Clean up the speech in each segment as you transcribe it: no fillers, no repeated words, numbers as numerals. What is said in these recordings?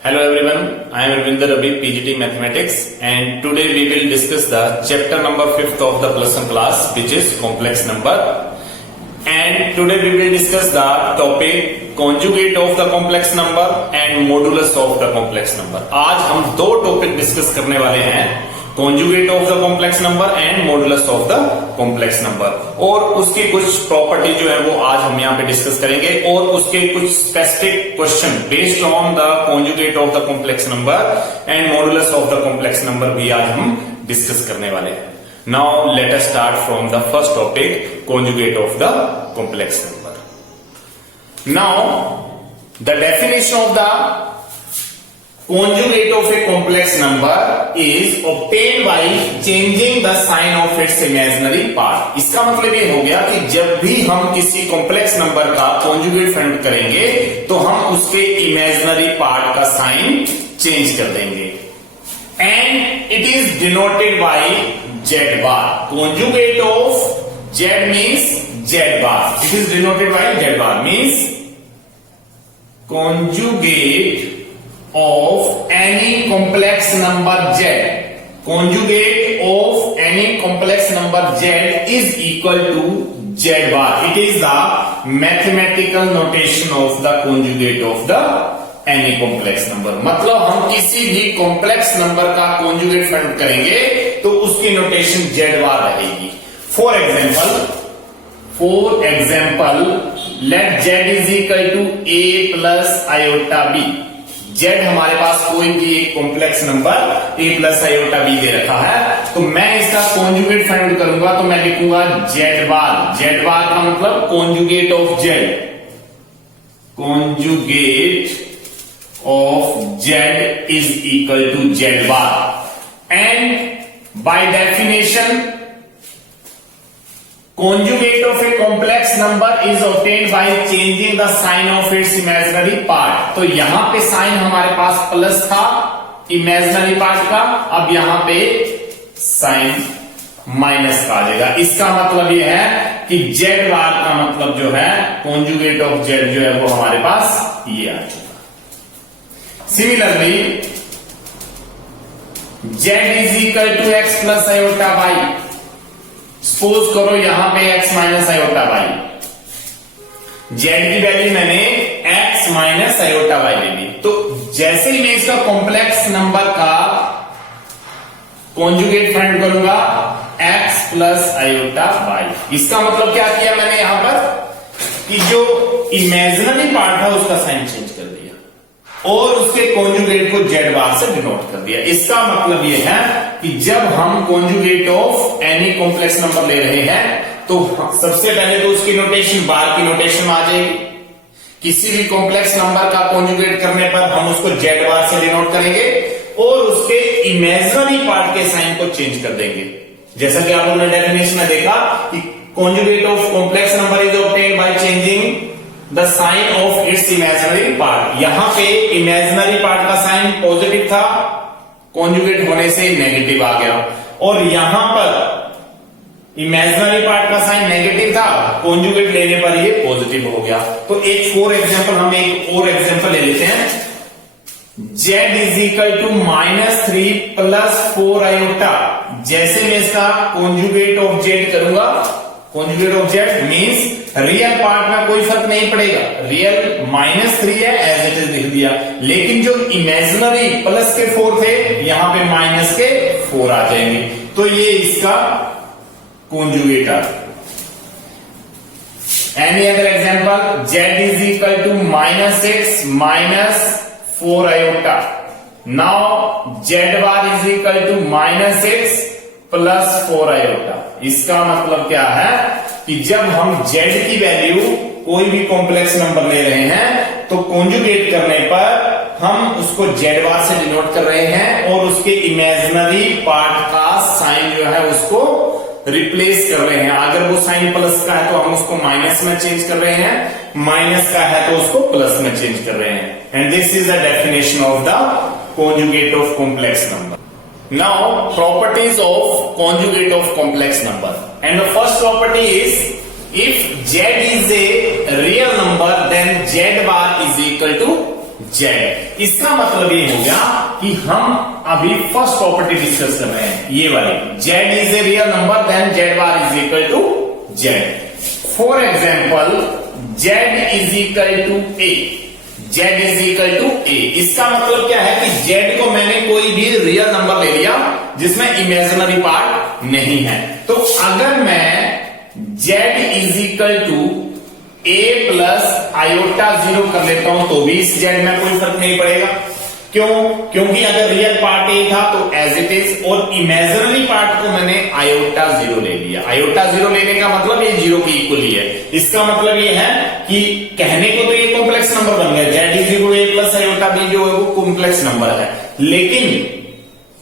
Hello everyone, I am Ravinder Ravi, PGT Mathematics, and today we will discuss the chapter number 5th of the plus 1 class, which is complex number. And today we will discuss the topic conjugate of the complex number and modulus of the complex number. आज हम दो topic discuss करने वाले हैं, conjugate of the complex number and modulus of the complex number, और उसकी कुछ property जो है वो आज हम यहाँ पे डिस्कस करेंगे और उसके कुछ specific question based on the conjugate of the complex number and modulus of the complex number भी आज हम डिस्कस करने वाले हैं. Now let us start from the first topic, conjugate of the complex number. Now the definition of the conjugate of a complex number is obtained by changing the sign of its imaginary part. इसका मतलब ये हो गया कि जब भी हम किसी कॉम्प्लेक्स नंबर का conjugate फाइंड करेंगे तो हम उसके imaginary part का साइन चेंज कर देंगे. And it is denoted by Z bar. Conjugate of Z means Z bar. It is denoted by Z bar means conjugate of any complex number Z. Conjugate of any complex number Z is equal to Z bar. It is the mathematical notation of the conjugate of the any complex number. मतलब हम किसी भी complex number का conjugate find करेंगे तो उसकी notation Z बार रहेगी. For example, let Z is equal to A plus iota B. Z हमारे पास कोई भी एक complex number A plus iota B दे रखा है, तो मैं इसका कॉन्जुगेट फाइंड करूंगा तो मैं लिखूंगा Z बार. Z बार का मतलब conjugate of Z. Conjugate of Z is equal to Z bar, and by definition conjugate of a complex number is obtained by changing the sign of its imaginary part. तो यहां पे sign हमारे पास plus था imaginary part का, अब यहां पे sign minus का आ जाएगा. इसका मतलब यह है कि Z बार का मतलब जो है conjugate of Z जो है वो हमारे पास ये आ चुका. Similarly, Z is equal to x plus iota y. Suppose करो यहां पे x minus iota y. Z की वैल्यू मैंने x माइनस iota y ले ली. तो जैसे ही मैं इसका कॉम्प्लेक्स नंबर का कॉन्जुगेट फाइंड करूंगा x प्लस iota y. इसका मतलब क्या किया मैंने यहां पर कि जो इमेजिनरी पार्ट है उसका साइन चेंज कर दिया और उसके कॉन्जुगेट को Z बार से डिनोट कर दिया. इसका मतलब यह है कि जब हम conjugate of any complex number ले रहे हैं तो सबसे पहले तो उसकी नोटेशन बार की नोटेशन में आ जाएगी. किसी भी कॉम्प्लेक्स नंबर का कॉन्जुगेट करने पर हम उसको Z बार से डिनोट करेंगे और उसके इमेजिनरी पार्ट के साइन को चेंज कर देंगे. जैसा कि आप लोगों ने डेफिनेशन में देखा कि conjugate of complex number is obtained by changing the sign of its imaginary part. यहां पे इमेजिनरी पार्ट का साइन पॉजिटिव था, कॉन्जुगेट होने से नेगेटिव आ गया, और यहां पर इमेजिनरी पार्ट का साइन नेगेटिव था, कॉन्जुगेट लेने पर ये पॉजिटिव हो गया. तो एक और एग्जांपल ले लेते हैं. Z is equal to -3 plus 4 iota. जैसे मैं इसका कॉन्जुगेट ऑफ Z करूंगा, conjugate of Z means real part में कोई फर्क नहीं पड़ेगा. रियल -3 है एज इट इज लिख दिया, लेकिन जो इमेजिनरी प्लस के 4 थे यहां पे माइनस के 4 आ जाएंगे. तो ये इसका कॉन्जुगेट आ. Any other example, Z is equal to -6 minus 4 iota. Now Z bar is equal to -6 plus 4 iota. इसका मतलब क्या है कि जब हम Z की वैल्यू कोई भी कॉम्प्लेक्स नंबर ले रहे हैं तो कॉन्जुगेट करने पर हम उसको Z बार से डिनोट कर रहे हैं और उसके इमेजिनरी पार्ट का साइन जो है उसको रिप्लेस कर रहे हैं. अगर वो साइन प्लस का है तो हम उसको माइनस में चेंज कर रहे हैं, माइनस का है तो उसको प्लस में चेंज कर रहे हैं. And this is the definition of the conjugate of complex number. Now properties of conjugate of complex number, and the first property is if Z is a real number then Z bar is equal to Z. इसका मतलब ये हो गया कि हम अभी first property discuss कर रहे हैं, ये वाली, Z is a real number then Z bar is equal to Z. For example Z is equal to A, Z is equal to A. इसका मतलब क्या है कि जेड को मैंने कोई भी रियल नंबर ले लिया जिसमें इमेजिनरी पार्ट नहीं है। तो अगर मैं z is equal to a plus iota 0 कर लेता हूं तो भी इस जेड में कोई फर्क नहीं पड़ेगा। क्यों? क्योंकि अगर रियल पार्ट ए था तो एज इट इज, और इमेजिनरी पार्ट को मैंने आयोटा 0 ले लिया। आयोटा 0 लेने का मतलब ये 0 के इक्वल ही है। इसका मतलब ये है कि कहने को तो ये कॉम्प्लेक्स नंबर बन गया, z is equal a plus iota b जो है वो कॉम्प्लेक्स नंबर है, लेकिन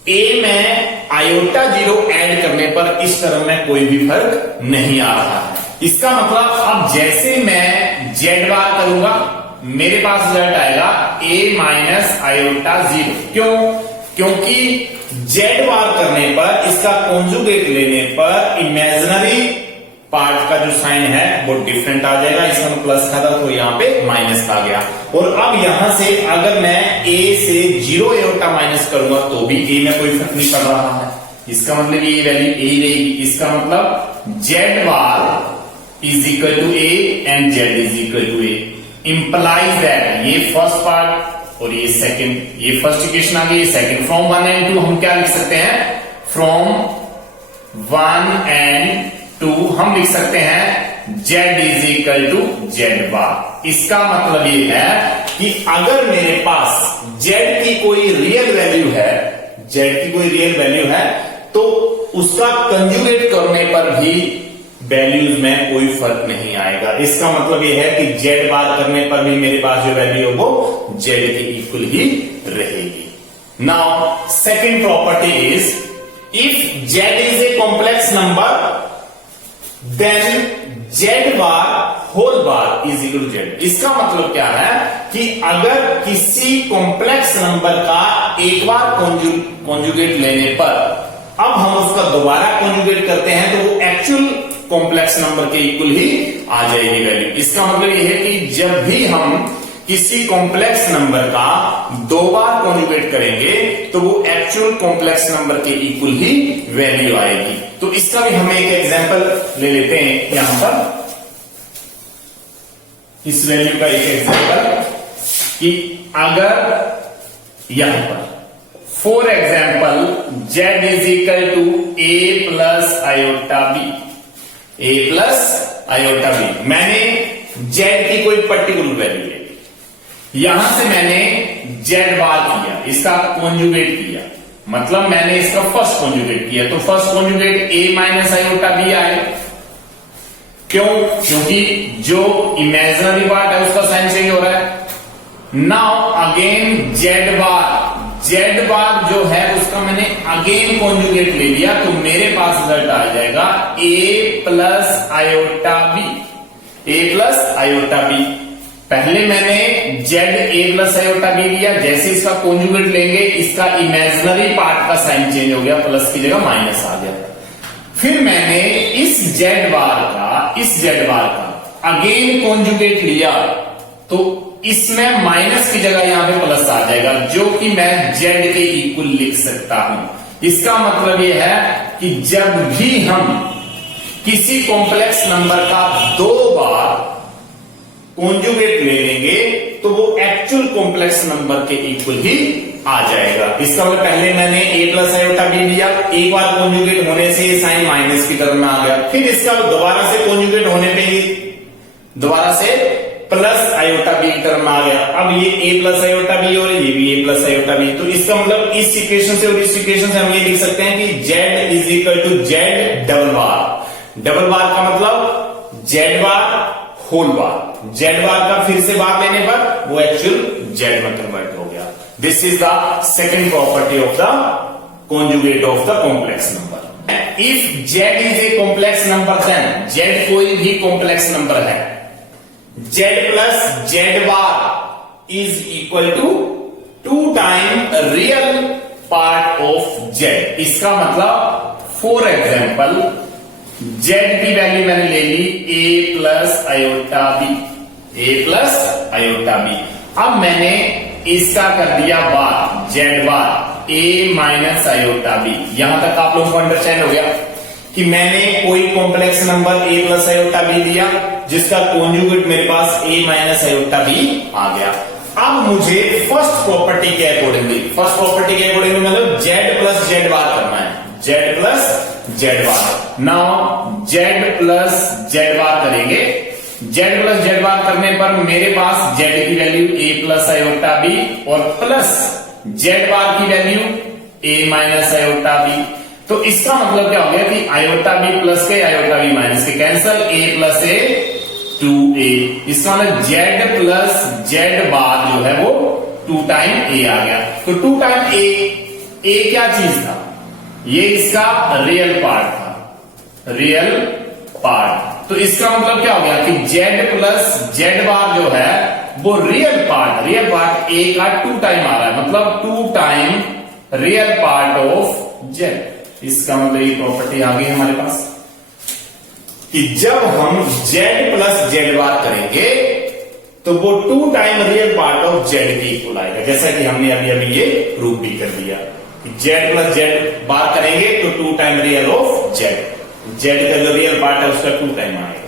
ए में आयोटा 0 ऐड करने पर इस टर्म में कोई भी फर्क नहीं आ रहा है। इसका मतलब अब जैसे मैं जेड बार करूंगा मेरे पास रिजल्ट आएगा a माइनस आयोटा 0। क्यों? क्योंकि जेड बार करने पर, इसका कॉन्जुगेट लेने पर इमेजिनरी पार्ट का जो साइन है वो डिफरेंट आ जाएगा। इसका प्लस था तो यहां पे माइनस आ गया। और अब यहां से अगर मैं a से 0 आयोटा माइनस करूंगा तो भी a में कोई फर्क नहीं पड़ रहा है। इसका मतलब ये वैल्यू a रहेगी। इसका मतलब Z bar is equal to a and z is equal to a implies that ये फर्स्ट पार्ट और ये सेकंड, ये फर्स्ट इक्वेशन आ गई, ये सेकंड। फ्रॉम 1 एंड 2 हम क्या लिख सकते हैं? फ्रॉम 1 एंड 2 हम लिख सकते हैं z is equal to Z bar. इसका मतलब ये है कि अगर मेरे पास z की कोई रियल वैल्यू है, z की कोई रियल वैल्यू है तो उसका कंजुगेट करने पर भी वैल्यूज में कोई फर्क नहीं आएगा। इसका मतलब यह है कि जेड बार करने पर भी मेरे पास जो वैल्यू है वो जेड के इक्वल ही रहेगी। Now second property is if z is a complex number then Z bar whole bar is equal to z. इसका मतलब क्या है कि अगर किसी कॉम्प्लेक्स नंबर का एक बार कॉन्जुगेट लेने पर अब हम उसका दोबारा कॉन्जुगेट करते हैं तो वो एक्चुअल कॉम्प्लेक्स नंबर के इक्वल ही आ जाएगी वैल्यू। इसका मतलब यह है कि जब भी हम किसी कॉम्प्लेक्स नंबर का दो बार कॉन्जुगेट करेंगे तो वो एक्चुअल कॉम्प्लेक्स नंबर के इक्वल ही वैल्यू आएगी। तो इसका भी हम एक एग्जांपल ले लेते हैं यहां पर, इस वैल्यू का एक एग्जांपल कि अगर यहां पर for example z is equal to a plus iota b, a plus iota b, मैंने z की कोई पर्टिकुलर वैल्यू ले ली, यहां से मैंने z बार किया, इसका कॉन्जुगेट किया, मतलब मैंने इसका फर्स्ट कॉन्जुगेट किया, तो first conjugate a minus iota b आए। क्यों? क्योंकि जो इमेजिनरी पार्ट है उसका साइन चेंज हो रहा है। नाउ अगेन जेड बार जो है उसका मैंने अगेन कॉन्जुगेट ले लिया तो मेरे पास रिजल्ट आ जाएगा a plus iota b, a plus iota b. पहले मैंने z a plus iota b लिया, जैसे इसका कॉन्जुगेट लेंगे इसका इमेजिनरी पार्ट का साइन चेंज हो गया, प्लस की जगह माइनस आ गया। फिर मैंने इस जेड बार का अगेन कॉन्जुगेट लिया तो इसमें माइनस की जगह यहां पे प्लस आ जाएगा, जो कि मैं जेड के इक्वल लिख सकता हूं। इसका मतलब यह है कि जब भी हम किसी कॉम्प्लेक्स नंबर का दो बार कॉन्जुगेट ले लेंगे तो वो एक्चुअल कॉम्प्लेक्स नंबर के इक्वल ही आ जाएगा। इसका मतलब पहले मैंने a प्लस आयोटा बी लिया, एक बार कॉन्जुगेट होने से ये साइन माइनस की तरफ में आ गया, फिर इसका दोबारा से कॉन्जुगेट होने पे ही दोबारा से प्लस आयोटा बी की तरफ में आ गया। अब ये a प्लस आयोटा बी और ये भी a प्लस आयोटा बी, तो इसका मतलब इस इक्वेशन से और इस इक्वेशन से हम ये लिख सकते हैं कि z is equal to Z double bar. Double bar का मतलब Z bar whole bar, Z bar का फिर से बार लेने पर वो एक्चुअल जेड में कन्वर्ट हो गया। This is the second property of the conjugate of the complex number. If z is a complex number then z कोई भी कॉम्प्लेक्स नंबर है, z plus z bar is equal to 2 time real part of z। इसका मतलब for example z की value मैंने ले ली a plus iota b, a plus iota b. अब मैंने इसका कर दिया bar Z bar a minus iota b. यहां तक आप लोगों को अंडरस्टैंड हो गया कि मैंने कोई complex number a plus iota b दिया जिसका कॉन्जुगेट मेरे पास ए माइनस आयोटा बी आ गया। अब मुझे फर्स्ट प्रॉपर्टी के अकॉर्डिंगली मतलब जेड प्लस जेड बार करना है, z plus z bar. Now z plus z bar करेंगे। जेड प्लस जेड बार करने पर मेरे पास जेड की value a plus iota b और प्लस जेड बार की value a minus iota b. तो इसका मतलब क्या हो गया कि आयोटा बी प्लस के आयोटा बी माइनस के कैंसल, ए प्लस ए 2a। इसका मतलब जेड प्लस जेड बार जो है वो 2 टाइम ए आ गया। तो 2 टाइम ए क्या चीज था? ये इसका रियल पार्ट था, रियल पार्ट। तो इसका मतलब क्या हो गया कि जेड प्लस जेड बार जो है वो रियल पार्ट ए का 2 टाइम आ रहा है, मतलब 2 time real part of Z. इसका मतलब ये प्रॉपर्टी आ गई हमारे पास कि जब हम जेड प्लस जेड बार करेंगे तो वो 2 time real part of Z के इक्वल आएगा, जैसा कि हमने अभी ये प्रूव भी कर दिया कि जेड प्लस जेड बार करेंगे तो 2 time real of Z, Z का जो रियल पार्ट है उसका 2 टाइम आएगा।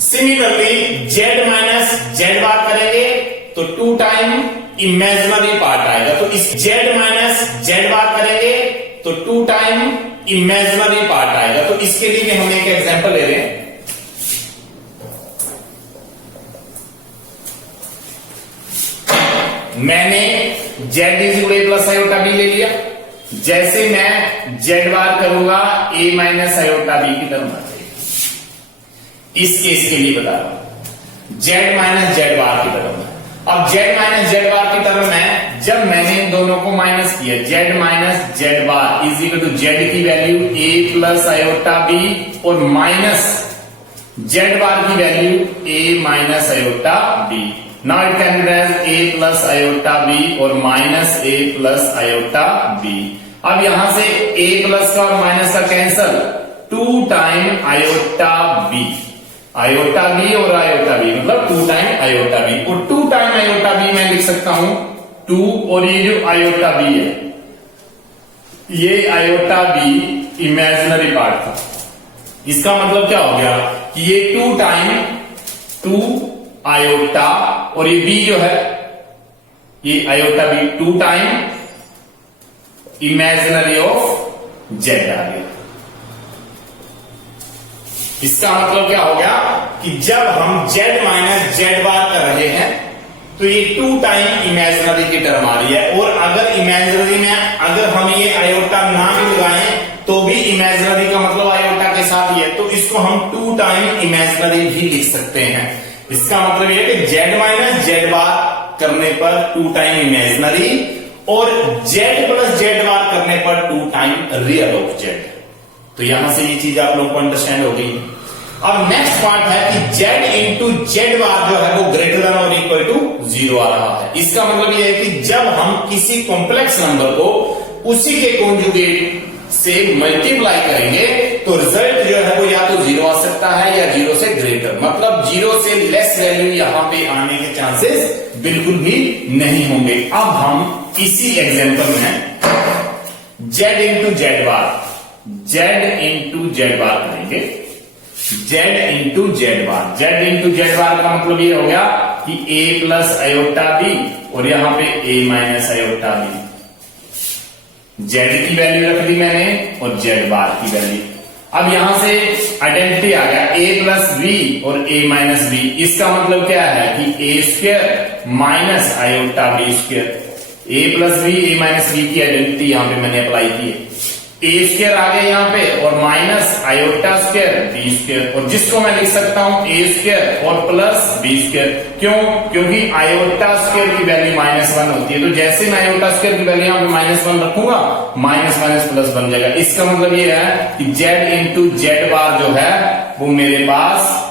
Similarly Z minus z bar करेंगे तो 2 टाइम इमेजिनरी पार्ट आएगा। तो इस जेड माइनस जेड बार करेंगे तो 2 टाइम इमेजिनरी पार्ट आएगा। तो इसके लिए हम एक एग्जांपल ले रहे हैं। मैंने z is equal a plus iota b ले लिया। जैसे मैं जेड बार करूंगा ए माइनस आयोटा बी की टर्म आ जाएगी। इस केस के लिए बता रहा हूं जेड माइनस जेड बार की टर्म है। अब जेड माइनस जेड बार की टर्म है, जब मैंने इन दोनों को माइनस किया, z minus z bar is equal to z की value a plus iota b और माइनस जेड बार की value a minus iota b. Now it can be as a plus iota b और minus a plus iota b. अब यहां से a plus का और minus का cancel, 2 time iota b, iota b और iota b मतलब 2 टाइम आयोटा बी। और 2 टाइम आयोटा बी मैं लिख सकता हूं 2, और ये जो आयोटा बी है ये आयोटा बी इमेजिनरी पार्ट था। इसका मतलब क्या हो गया कि ये 2 टाइम 2 आयोटा और ये बी जो है ये iota B 2 time imaginary of Z आ गया। इसका मतलब क्या हो गया कि जब हम जेड माइनस जेड बार कर रहे हैं तो ये 2 टाइम इमेजिनरी की टर्म आ रही है। और अगर इमेजिनरी में अगर हम ये आयोटा ना भी लगाएं तो भी इमेजिनरी का मतलब आयोटा के साथ ही है, तो इसको हम 2 टाइम इमेजिनरी भी लिख सकते हैं। इसका मतलब ये कि जेड माइनस जेड बार करने पर 2 टाइम इमेजिनरी और जेड प्लस जेड बार करने पर 2 टाइम रियल ऑफ जेड। तो यहां से ये चीज आप लोगों को अंडरस्टैंड हो गई। अब नेक्स्ट पार्ट है कि जेड इंटू जेड बार जो है वो ग्रेटर देन और इक्वल टू 0 आ रहा है। इसका मतलब ये है कि जब हम किसी कॉम्प्लेक्स नंबर को उसी के कॉन्जुगेट से मल्टीप्लाई करेंगे तो रिजल्ट जो है वो या तो 0 आ सकता है या 0 से ग्रेटर, मतलब 0 से लेस वैल्यू यहां पे आने के चांसेस बिल्कुल भी नहीं होंगे। अब हम इसी एग्जांपल में जेड इंटू जेड बार करेंगे। जेड इंटू जेड बार का मतलब ये हो गया कि ए प्लस आयोटा बी और यहां पे ए माइनस आयोटा बी। जेड की वैल्यू रख दी मैंने और जेड बार की वैल्यू। अब यहां से आइडेंटिटी आ गया ए प्लस बी और ए माइनस बी। इसका मतलब क्या है कि A square minus iota B square. A plus B A minus B की आइडेंटिटी यहां पे मैंने अप्लाई की है। ए स्क्वायर आ गया यहां पे और minus iota square b square, और जिसको मैं लिख सकता हूं ए स्क्वायर और प्लस बी स्क्वायर। क्यों? क्योंकि आयोटा स्क्वायर की वैल्यू -1 होती है, तो जैसे मैं आयोटा स्क्वायर की वैल्यू यहां पे -1 रखूंगा माइनस माइनस प्लस बन जाएगा। इसका मतलब ये है कि जेड इंटू जेड बार जो है वो मेरे पास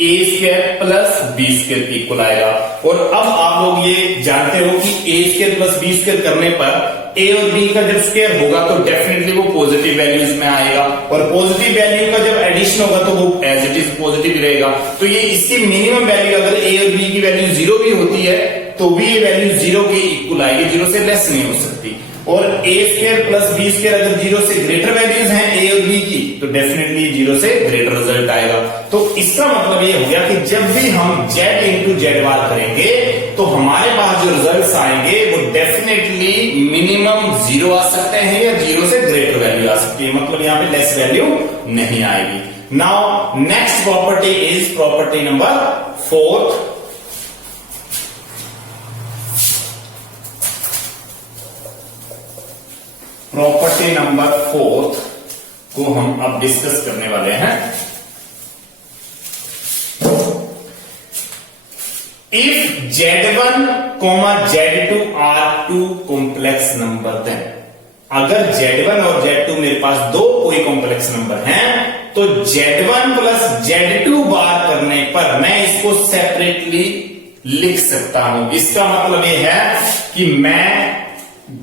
ए स्क्वायर प्लस बी स्क्वायर की इक्वल आएगा। और अब आप लोग ये जानते हो कि A square plus B square करने पर ए और बी का जब स्क्वायर होगा तो डेफिनेटली वो पॉजिटिव वैल्यूज में आएगा, और पॉजिटिव वैल्यू का जब एडिशन होगा तो वो एज इट इज पॉजिटिव रहेगा। तो ये इसकी मिनिमम वैल्यू अगर ए और बी की वैल्यू 0 भी होती है तो भी ये वैल्यू 0 के इक्वल आएगी, 0 से लेस नहीं हो सकती। और a square plus b square अगर 0 से ग्रेटर वैल्यूज हैं a और b की, तो डेफिनेटली 0 से ग्रेटर रिजल्ट आएगा। तो इसका मतलब ये हो गया कि जब भी हम z इंटू जेड बार करेंगे तो हमारे पास जो रिजल्ट्स आएंगे वो डेफिनेटली मिनिमम 0 आ सकते हैं या 0 से ग्रेटर वैल्यू आ सकती है, मतलब यहां पे लेस वैल्यू नहीं आएगी। Now next property is property number 4। Property number 4 को हम अब डिस्कस करने वाले हैं। If Z1, Z2 are two complex number, then अगर Z1 और Z2 मेरे पास दो कोई कॉम्प्लेक्स नंबर हैं तो Z1 प्लस Z2 बार करने पर मैं इसको सेपरेटली लिख सकता हूं। इसका मतलब यह है कि मैं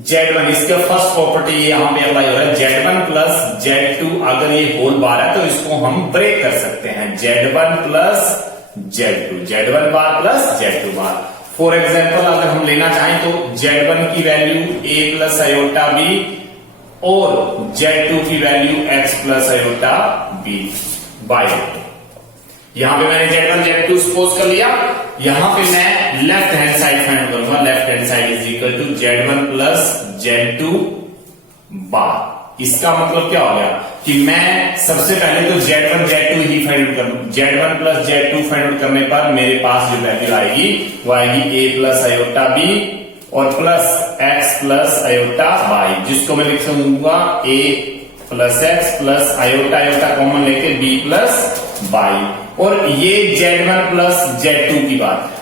Z1, इसका फर्स्ट प्रॉपर्टी यहां पे अप्लाई हो रहा है, Z1 प्लस Z2 अगर ये होल बार है तो इसको हम ब्रेक कर सकते हैं, Z1 plus Z2, Z1 bar plus Z2 bar. For example अगर हम लेना चाहें तो Z1 की वैल्यू a प्लस आयोटा b और Z2 की वैल्यू x plus iota b y. यहां पे मैंने Z1 Z2 सपोज कर लिया, यहां पे मैं लेफ्ट हैंड साइड फाइंड करूंगा, left hand side is equal to Z1 plus Z2 bar. इसका मतलब क्या हो गया कि मैं सबसे पहले तो Z1 Z2 ही फाइंड आउट करूं, Z1 plus Z2 find out करने पर मेरे पास जो वैल्यू आएगी वो आएगी a प्लस आयोटा b और plus x plus iota y, जिसको मैं लिख सकूंगा a plus x plus iota iota common लेके b प्लस y। और ये Z1 प्लस Z2 की बात है,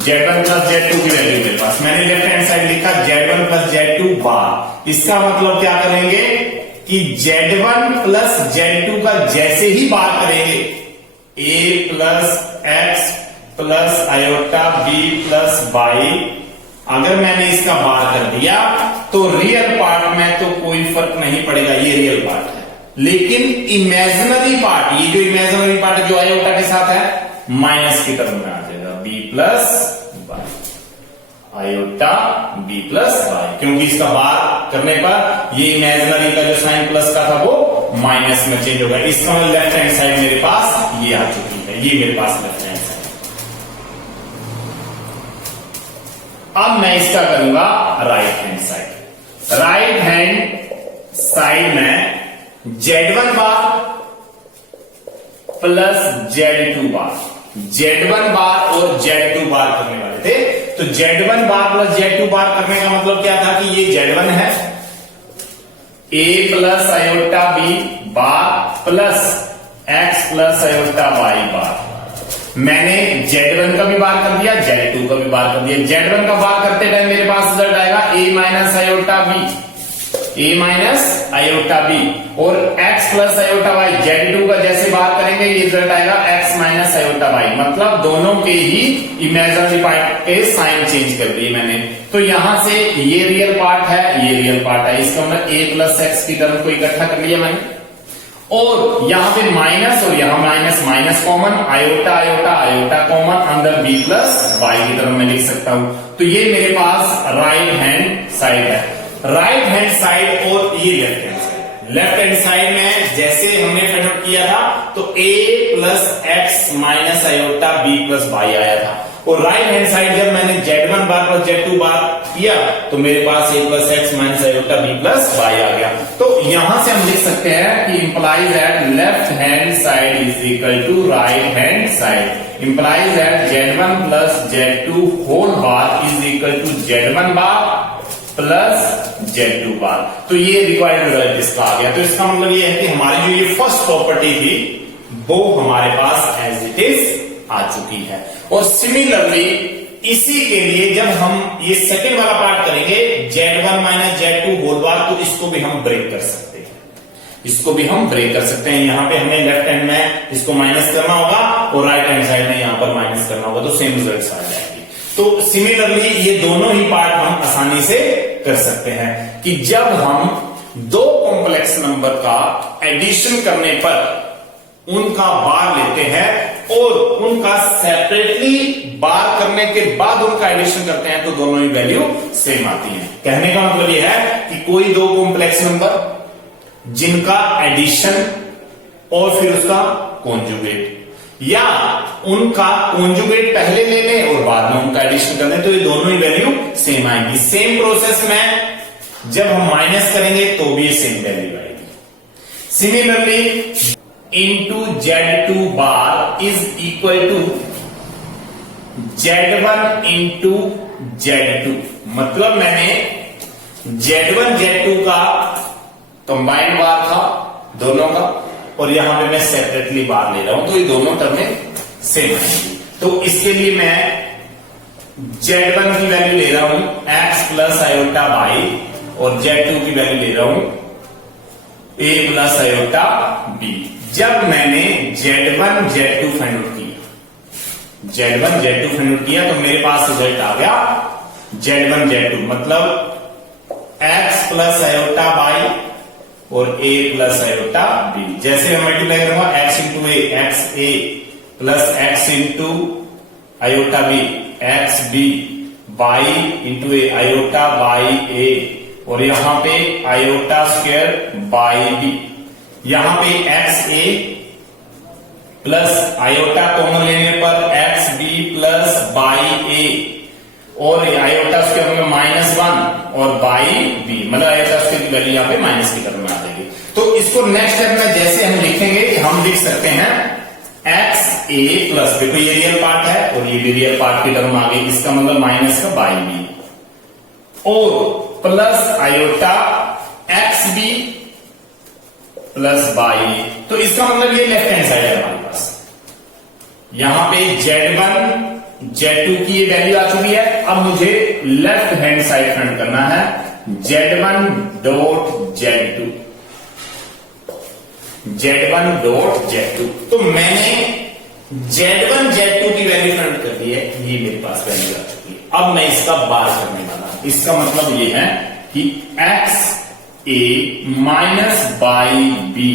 Z1 प्लस Z2 की वैल्यू मेरे पास, मैंने लेफ्ट हैंड साइड लिखा Z1 प्लस Z2 बार। इसका मतलब क्या करेंगे कि Z1 प्लस Z2 का जैसे ही बार करेंगे a plus x plus iota b plus y, अगर मैंने इसका बार कर दिया तो रियल पार्ट में तो कोई फर्क नहीं पड़ेगा, ये रियल पार्ट है। लेकिन इमेजिनरी पार्ट, ये जो इमेजिनरी पार्ट है जो आयोटा के साथ है, माइनस की टर्म में आ जाएगा b plus y, iota b plus y, क्योंकि इसका बार करने पर ये इमेजिनरी का जो साइन प्लस का था वो माइनस में चेंज होगा। इसका लेफ्ट हैंड साइड मेरे पास ये आ चुकी है, ये मेरे पास लेफ्ट हैंड साइड। अब मैं इसका करूंगा right hand side. Right hand side में Z1 बार प्लस Z2 बार, Z1 बार और Z2 बार करने वाले थे। तो Z1 बार प्लस Z2 बार करने का मतलब क्या था कि ये Z1 है, a plus iota b bar plus x plus iota y बार। मैंने Z1 का भी बार कर दिया, Z2 का भी बार कर दिया। Z1 का बार करते टाइम मेरे पास रिजल्ट आएगा a minus iota b, a minus iota b और x plus iota y। Z2 का जैसे बात करेंगे ये रिजल्ट आएगा x माइनस आयोटा y, मतलब दोनों के ही इमेजिनरी पार्ट के साइन चेंज कर दिए मैंने। तो यहां से ये रियल पार्ट है, ये रियल पार्ट है, इसका मतलब a प्लस x की टर्म को इकट्ठा कर लिया मैंने। और यहां पे माइनस और यहां minus, minus common, iota iota iota common, अंदर b प्लस y की टर्म में लिख सकता हूं। तो ये मेरे पास राइट हैंड साइड है। राइट हैंड साइड और ये left hand side. Left hand side में जैसे हमने फाइंड आउट किया था तो a plus x minus iota b plus y आया था, और राइट हैंड साइड जब मैंने Z1 बार प्लस Z2 बार किया तो मेरे पास a plus x minus iota b plus y आ गया। तो यहां से हम लिख सकते हैं कि implies that left hand side is equal to right hand side, implies that Z1 plus Z2 whole bar is equal to Z1 bar plus Z2 bar. तो ये रिक्वायर्ड रिजल्ट इसका आ गया। तो इसका मतलब ये है कि हमारी जो ये फर्स्ट प्रॉपर्टी थी वो हमारे पास एज इट इज आ चुकी है। और सिमिलरली इसी के लिए जब हम ये सेकंड वाला पार्ट करेंगे Z1 माइनस Z2 होल बार, तो इसको भी हम ब्रेक कर सकते हैं, इसको भी हम ब्रेक कर सकते हैं। यहां पे हमें लेफ्ट हैंड में इसको माइनस करना होगा और राइट हैंड साइड में यहां पर माइनस करना होगा, तो सेम रिजल्ट आ जाएंगे। तो सिमिलरली ये दोनों ही पार्ट हम आसानी से कर सकते हैं कि जब हम दो कॉम्प्लेक्स नंबर का एडिशन करने पर उनका बार लेते हैं और उनका सेपरेटली बार करने करने के बाद उनका एडिशन करते हैं तो दोनों ही वैल्यू सेम आती है। कहने का मतलब यह है कि कोई दो कॉम्प्लेक्स नंबर जिनका एडिशन और फिर उसका कॉन्जुगेट या उनका कॉन्जुगेट पहले ले लें और बाद में उनका एडिशन कर दें तो ये दोनों ही वैल्यू सेम आएंगी। सेम प्रोसेस में जब हम माइनस करेंगे तो भी ये सेम वैल्यू आएगी। Similarly into Z2 bar is equal to Z1 into Z2, मतलब मैंने Z1 Z2 का कंबाइंड बार था दोनों का और यहां पे मैं सेपरेटली बार ले रहा हूं तो ये दोनों टर्में सेम आएंगी। तो इसके लिए मैं Z1 की वैल्यू ले रहा हूं x प्लस आयोटा बाई और Z2 की वैल्यू ले रहा हूं a प्लस आयोटा b। जब मैंने Z1 Z2 फाइंड आउट किया, Z1 Z2 फाइंड आउट किया तो मेरे पास रिजल्ट आ गया Z1 Z2, मतलब x प्लस आयोटा बाई और a प्लस आयोटा b। जैसे मैं मल्टीप्लाई करूंगा x into A X A plus x into iota b X B Y into A iota by A और यहां पे आयोटा स्क्वायर बाई बी। यहां पे X A plus iota common लेने पर X B plus Y A और iota square में -1 और बाई बी, मतलब आयोटा स्क्वायर की वैल्यू यहां पे माइनस की टर्म में आ जाएगी। तो इसको नेक्स्ट स्टेप में जैसे हम लिखेंगे हम लिख सकते हैं एक्स ए प्लस, देखो ये रियल पार्ट है और ये भी रियल पार्ट की टर्म आ गई, इसका मतलब माइनस का बाई बी और plus iota x B plus y. तो इसका मतलब ये लेफ्ट हैंड साइड है हमारे पास। यहां पे Z1 Z2 की ये वैल्यू आ चुकी है। अब मुझे लेफ्ट हैंड साइड फाइंड करना है Z1 dot Z2, Z1 dot Z2। तो मैंने Z1 Z2 की वैल्यू फाइंड कर दी है, ये मेरे पास वैल्यू आ चुकी है। अब मैं इसका बार करने वाला हूं। इसका मतलब ये है कि X A minus by B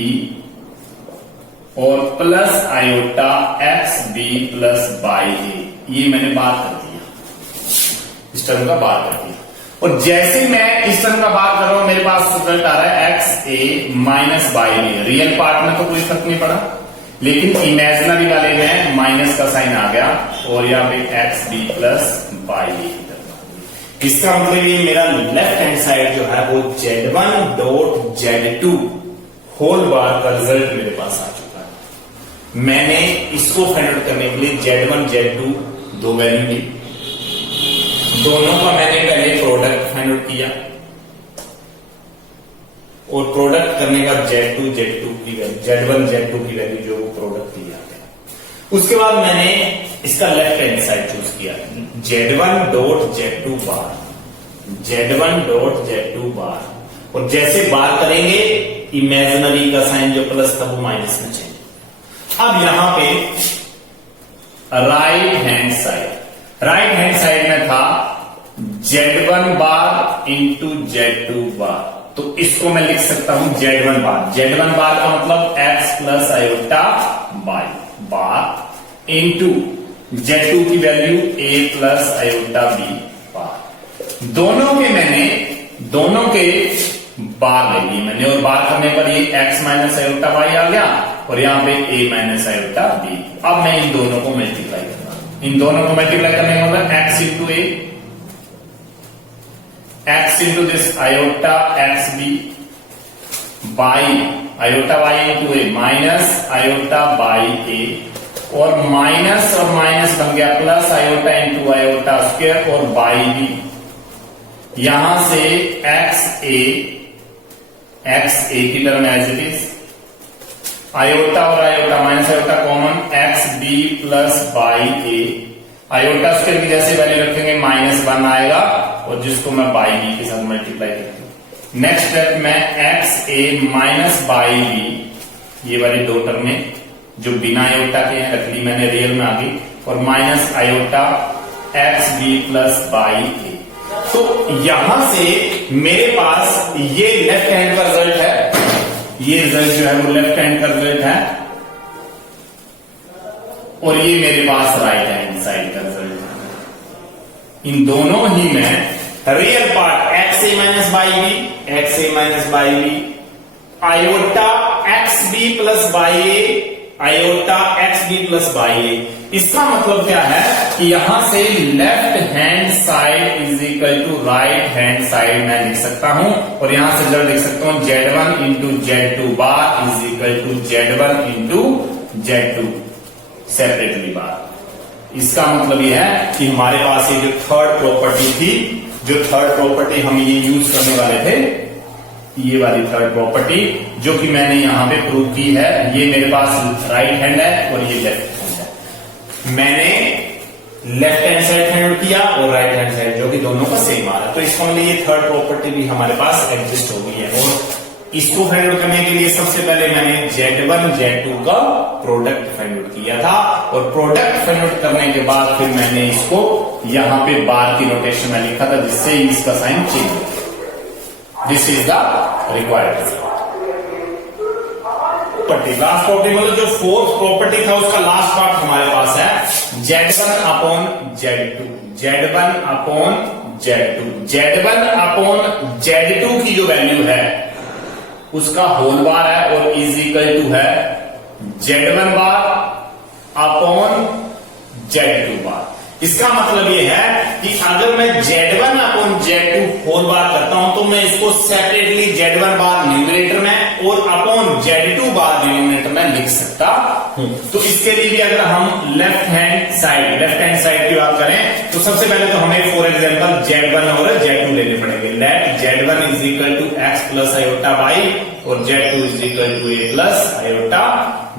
और plus iota x B plus Y A, ये मैंने बार कर दिया, इस टर्म का बार कर दिया। और जैसे मैं इस टर्म का बार कर रहा हूं मेरे पास रिजल्ट आ रहा है x A minus by b. Real part में तो कोई फर्क नहीं पड़ा, लेकिन इमेजिनरी वाले में माइनस का साइन आ गया और यहां पे X B plus Y A. इसका मतलब ये मेरा लेफ्ट हैंड साइड जो है वो Z1 डॉट Z2 होल बार का रिजल्ट मेरे पास आ चुका है। मैंने इसको फाइंड आउट करने के लिए Z1 Z2 दो वैल्यू ली, दोनों का मैंने पहले प्रोडक्ट फाइंड आउट किया और प्रोडक्ट करने का Z2 Z2 की वैल्यू Z1 Z2 की वैल्यू जो वो प्रोडक्ट दिया गया। उसके बाद मैंने इसका लेफ्ट हैंड साइड चूज किया Z1 डॉट Z2 बार, Z1 डॉट Z2 बार। और जैसे बार करेंगे इमेजिनरी का साइन जो प्लस था वो माइनस में चेंज। अब यहां पे राइट हैंड साइड में था Z1 bar into Z2 bar, तो इसको मैं लिख सकता हूं Z1 बार। Z1 बार का मतलब x plus iota by bar into Z2 की वैल्यू a प्लस आयोटा b बार। दोनों के बार ले ली मैंने और बार करने पर ये x माइनस आयोटा y आ गया और यहां पे a माइनस आयोटा b। अब मैं इन दोनों को मल्टीप्लाई करना, इन दोनों को मल्टीप्लाई करने का मतलब x into a, x into this iota x B Y iota y into a minus iota by a और माइनस बन गया plus iota into iota square और बाई बी। यहां से एक्स ए की term as it is, iota और iota minus iota common X B plus Y A. Iota square की जैसे वैल्यू रखेंगे -1 आएगा और जिसको मैं बाई बी के साथ मल्टीप्लाई करता हूं। नेक्स्ट स्टेप में x A minus by b, ये वाली दो टर्में जो बिना आयोटा के हैं रख ली मैंने, रियल में आ गई और minus iota x B plus Y A. तो यहां से मेरे पास ये लेफ्ट हैंड का रिजल्ट है, ये रिजल्ट जो है वो लेफ्ट हैंड का रिजल्ट है और ये मेरे पास राइट हैंड साइड का रिजल्ट है। इन दोनों ही में real part X A minus by B, X A minus by B, iota x B plus Y A, iota x B plus Y A. इसका मतलब क्या है कि यहां से left hand side is equal to right hand side मैं लिख सकता हूं, और यहां से जब लिख सकता हूं Z1 into Z2 bar is equal to Z1 into Z2 separately bar. इसका मतलब यह है कि हमारे पास ये जो थर्ड प्रॉपर्टी थी, जो थर्ड प्रॉपर्टी हम ये यूज करने वाले थे, ये वाली थर्ड प्रॉपर्टी जो कि मैंने यहां पे प्रूव की है, ये मेरे पास राइट हैंड है और ये लेफ्ट हैंड है। मैंने लेफ्ट हैंड साइड फाइंड किया और राइट हैंड साइड जो कि दोनों का सेम आ रहा है, तो इसका मतलब ये थर्ड प्रॉपर्टी भी हमारे पास एग्जिस्ट हो गई है। और इसको फाइंड आउट करने के लिए सबसे पहले मैंने Z1 Z2 का प्रोडक्ट फाइंड आउट किया था, और प्रोडक्ट फाइंड आउट करने के बाद फिर मैंने इसको यहां पे बार की नोटेशन में लिखा था, जिससे इसका साइन चेंज हो गया। This is the required property. Last property मतलब जो फोर्थ प्रॉपर्टी था उसका लास्ट पार्ट हमारे पास है Z1 upon Z2, Z1 upon Z2, Z1 upon Z2 की जो वैल्यू है उसका होल बार है और इज इक्वल टू है Z1 bar upon Z2 bar. इसका मतलब यह है कि अगर मैं Z1 अपॉन Z2 होल बार करता हूं तो मैं इसको सेपरेटली Z1 बार न्यूमरेटर में और अपॉन Z2 बार डिनोमिनेटर में लिख सकता हूं। तो इसके लिए भी अगर हम लेफ्ट हैंड साइड की बात करें तो सबसे पहले तो हमें फॉर एग्जांपल Z1 और Z2 लेने पड़ेंगे। Let Z1 is equal to x plus iota y और Z2 is equal to a plus iota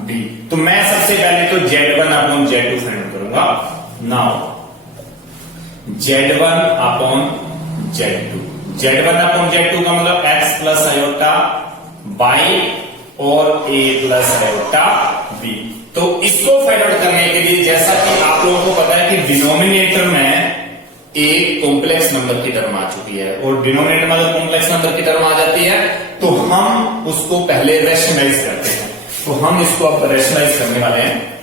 b. तो मैं सबसे पहले तो Z1 अपॉन Z2 फाइंड करूंगा। Now Z1 upon Z2, Z1 upon Z2 का मतलब x प्लस आयोटा बाई और a प्लस आयोटा b। तो इसको फाइंड आउट करने के लिए जैसा कि आप लोगों को पता है कि डिनोमिनेटर में एक कॉम्प्लेक्स नंबर की टर्म आ चुकी है, और डिनोमिनेटर में अगर कॉम्प्लेक्स नंबर की टर्म आ जाती है तो हम उसको पहले रेशनलाइज करते हैं। तो हम इसको अब रेशनलाइज करने वाले हैं।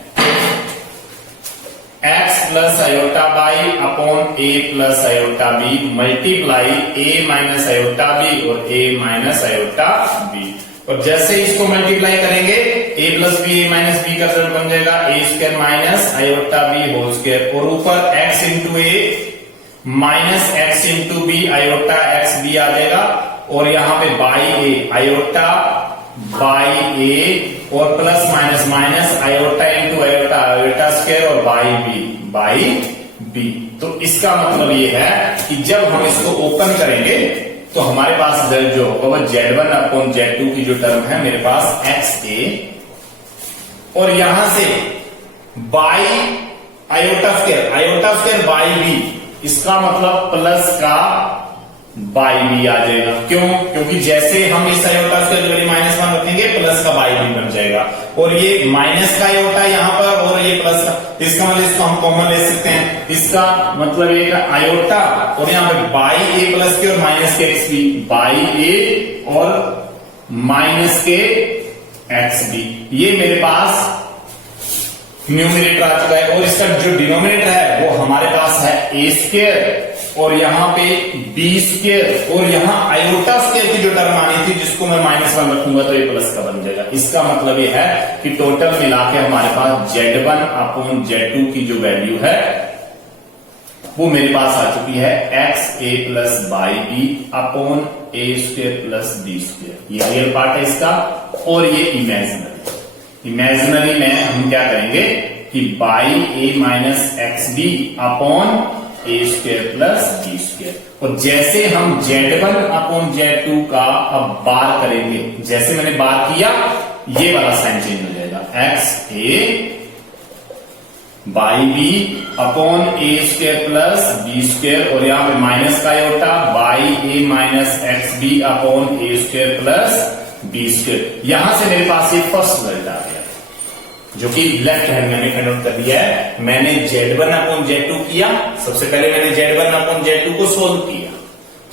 x plus iota y upon a plus iota b multiply a minus iota b और a माइनस आयोटा b। और जैसे इसको मल्टीप्लाई करेंगे a plus b a minus b का रिजल्ट बन जाएगा a square minus iota b whole square, और ऊपर x into a minus x into b iota x b आ जाएगा, और यहां पे y a iota by a और plus minus minus iota into iota iota square और बाई बी। तो इसका मतलब ये है कि जब हम इसको ओपन करेंगे तो हमारे पास रिजल्ट जो होगा वह Z1 अपॉन Z2 की जो टर्म है मेरे पास XA, और यहां से y iota square by b, इसका मतलब प्लस का बाई बी आ जाएगा। क्यों? क्योंकि जैसे हम इस आयोटा स्क्वायर की वैल्यू -1 रखेंगे प्लस का बाई बी बन जाएगा, और ये माइनस का आयोटा यहां पर और ये प्लस का, इसका मतलब इसको हम कॉमन ले सकते हैं। इसका मतलब ये आयोटा और यहां पे बाई ए प्लस के और माइनस के एक्स बी, बाई ए और माइनस के एक्स बी, ये मेरे पास न्यूमरेटर आ चुका है। और इसका जो डिनोमिनेटर है वो हमारे पास है ए स्क्वायर और यहां पे बी स्क्वायर, और यहां आयोटा स्क्वायर की जो टर्म आनी थी जिसको मैं -1 रखूंगा तो ये प्लस का बन जाएगा। इसका मतलब ये है कि टोटल मिला के हमारे पास Z1 अपॉन Z2 की जो वैल्यू है वो मेरे पास आ चुकी है XA plus by B upon A square plus B square. ये रियल पार्ट है इसका, और ये इमेजिनरी में हम क्या करेंगे कि by A minus X B upon A square plus B square. और जैसे हम Z1 अपॉन Z2 का अब बार करेंगे, जैसे मैंने बार किया ये वाला साइन चेंज हो जाएगा, XA by B upon A square plus B square, और यहां पे माइनस का iota by A minus X B upon A square plus B square. यहां से मेरे पास ये फर्स्ट रिजल्ट आ गया जो कि लेफ्ट हैंड मैंने फाइंड आउट कर दिया है। मैंने Z1 अपॉन Z2 किया, सबसे पहले मैंने Z1 अपॉन Z2 को सोल्व किया,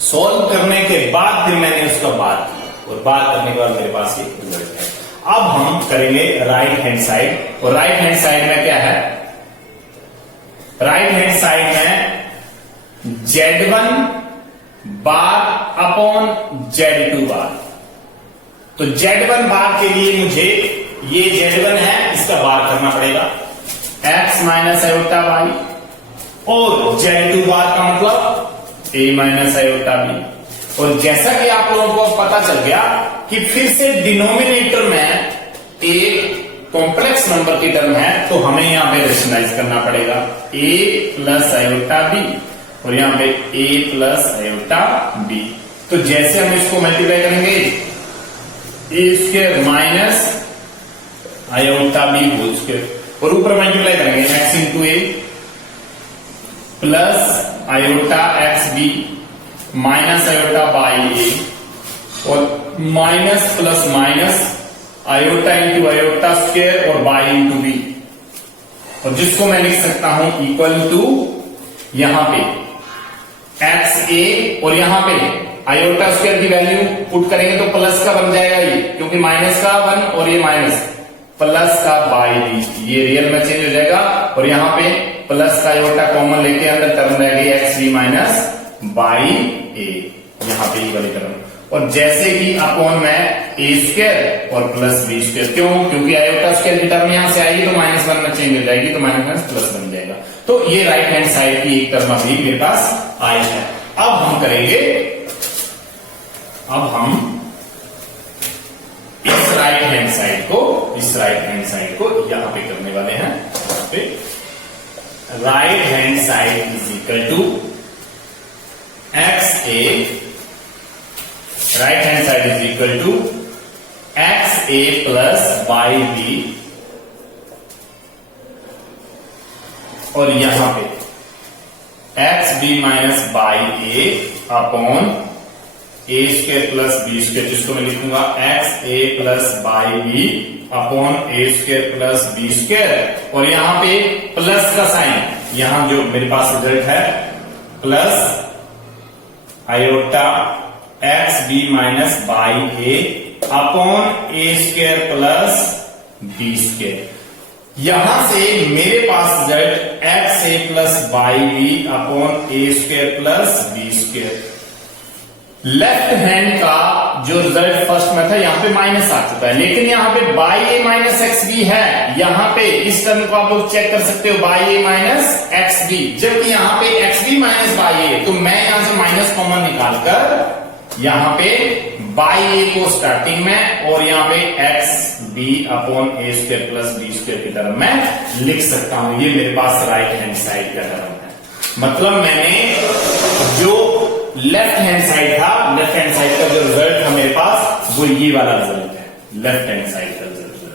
सोल्व करने के बाद फिर मैंने उसका बार किया, और बार करने के बाद मेरे पास ये रिजल्ट है। अब हम करेंगे राइट हैंड साइड, और राइट हैंड साइड में क्या है, राइट हैंड साइड में Z1 bar upon Z2 bar. तो Z1 बार के लिए मुझे ये Z1 है, इसका बार करना पड़ेगा x माइनस आयोटा वाई, और Z2 बार का मतलब a माइनस आयोटा बी। और जैसा कि आप लोगों को पता चल गया कि फिर से डिनोमिनेटर में एक कॉम्प्लेक्स नंबर की टर्म है, तो हमें यहां पे रेशनलाइज करना पड़ेगा a प्लस आयोटा बी, और यहां पे a प्लस आयोटा बी। तो जैसे हम इसको मल्टीप्लाई करेंगे a square minus iota B whole square, और ऊपर मल्टीप्लाई करेंगे x into A plus iota x B minus iota by A, और minus plus minus iota into iota square और बाई इंटू बी, और जिसको मैं लिख सकता हूं इक्वल टू यहां पे एक्स ए, और यहां पे आयोटा स्क्वायर की वैल्यू पुट करेंगे तो प्लस का बन जाएगा ये, क्योंकि माइनस का 1 और ये माइनस, प्लस का बाई बी, ये रियल में चेंज हो जाएगा, और यहां पे प्लस का आयोटा कॉमन लेके अंदर टर्म रह गई एक्स बी माइनस बाई ए, यहां पे ये वाली टर्म। और जैसे कि अपॉन में ए स्क्वायर और प्लस बी स्क्वायर, क्यों? क्योंकि आयोटा स्क्वायर की टर्म यहां से आएगी तो -1 में चेंज हो जाएगी, तो माइनस प्लस बन जाएगा। तो ये राइट हैंड साइड की एक टर्म अभी मेरे पास आई है। अब हम करेंगे, अब हम इस राइट हैंड साइड को यहां पे करने वाले हैं। यहां पे right hand side is equal to X A, right hand side is equal to X A plus by B, और यहां पे X B minus by A upon A square plus B square, जिसको मैं लिखूंगा X A plus by B upon A square plus B square, और यहां पे plus का साइन, यहां जो मेरे पास रिजल्ट है plus iota x B minus by A upon A square plus B square. यहां से मेरे पास result X A plus by B upon A square plus B square. Left hand का जो रिजल्ट फर्स्ट में था यहां पे माइनस आ चुका है, लेकिन यहां पे by A minus X B है, यहां पे इस टर्म को आप लोग चेक कर सकते हो by A minus X B, जबकि यहां पे X B minus by A, तो मैं यहां से माइनस कॉमन निकालकर यहां पे बाई ए को स्टार्टिंग में और यहां पे X B upon A square plus B square की टर्म में लिख सकता हूं। ये मेरे पास राइट हैंड साइड का टर्म है, मतलब मैंने जो लेफ्ट हैंड साइड था, लेफ्ट हैंड साइड का जो रिजल्ट था मेरे पास वो ये वाला रिजल्ट है, लेफ्ट हैंड साइड का रिजल्ट है,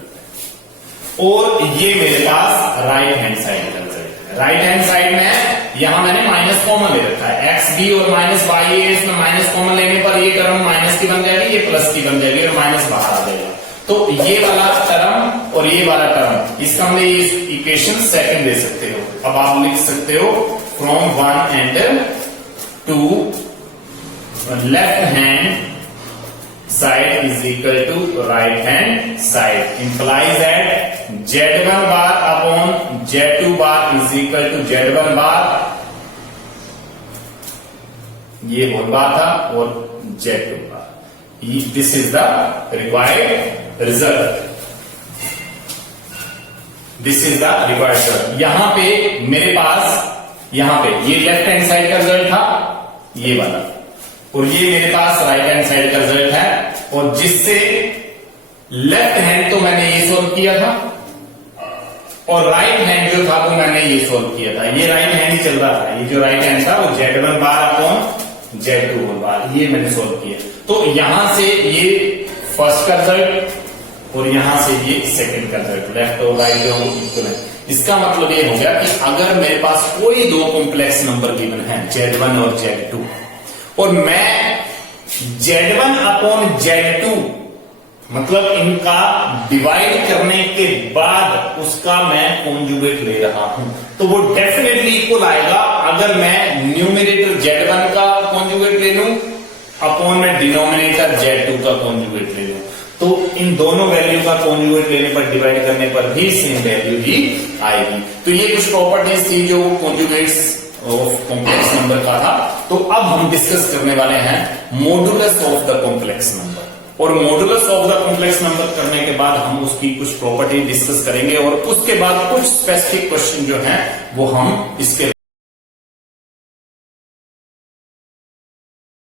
और ये मेरे पास राइट हैंड साइड का रिजल्ट है। राइट हैंड साइड में यहां मैंने माइनस कॉमन ले रखा है, एक्स बी और माइनस बाई ए, इसमें माइनस कॉमन लेने पर ये टर्म माइनस की बन जाएगी, ये प्लस की बन जाएगी, और माइनस बाहर आ जाएगा। तो ये वाला टर्म और ये वाला टर्म, इसका हमने ये इक्वेशन सेकंड दे सकते हो। अब आप लिख सकते हो from 1 and 2 left hand side is equal to right hand side, implies that Z1 bar upon Z2 bar is equal to Z1 bar, ये होल बार था, और Z2 bar. This is the required result, this is the required result. यहां पे मेरे पास, यहां पे ये left hand side का रिजल्ट था ये वाला, और ये मेरे पास राइट हैंड साइड का रिजल्ट है, और जिससे लेफ्ट हैंड तो मैंने ये सोल्व किया था, और राइट हैंड जो था वो मैंने ये सोल्व किया था। ये राइट हैंड ही चल रहा था, ये जो राइट हैंड था वो Z1 bar upon Z2 whole बार, ये मैंने सोल्व किया। तो यहां से ये फर्स्ट का रिजल्ट और यहां से ये सेकंड का रिजल्ट, लेफ्ट और राइट जो इक्वल है। इसका मतलब ये हो गया कि अगर मेरे पास कोई दो कॉम्प्लेक्स नंबर गिवन है Z1 और Z2, और मैं Z1 अपॉन Z2 मतलब इनका डिवाइड करने के बाद उसका मैं कॉन्जुगेट ले रहा हूं, तो वो डेफिनेटली इक्वल आएगा अगर मैं न्यूमरेटर Z1 का कॉन्जुगेट ले लूं अपॉन में डिनोमिनेटर Z2 का कॉन्जुगेट ले लूं, तो इन दोनों वैल्यू का कॉन्जुगेट लेने पर, डिवाइड करने पर भी सेम वैल्यू ही आएगी। तो ये कुछ प्रॉपर्टीज थी जो कॉन्जुगेट्स ऑफ कॉम्प्लेक्स नंबर का था। तो अब हम डिस्कस करने वाले हैं modulus of the complex number, और modulus of the complex number करने के बाद हम उसकी कुछ प्रॉपर्टी डिस्कस करेंगे और उसके बाद कुछ स्पेसिफिक क्वेश्चन जो हैं वो हम इसके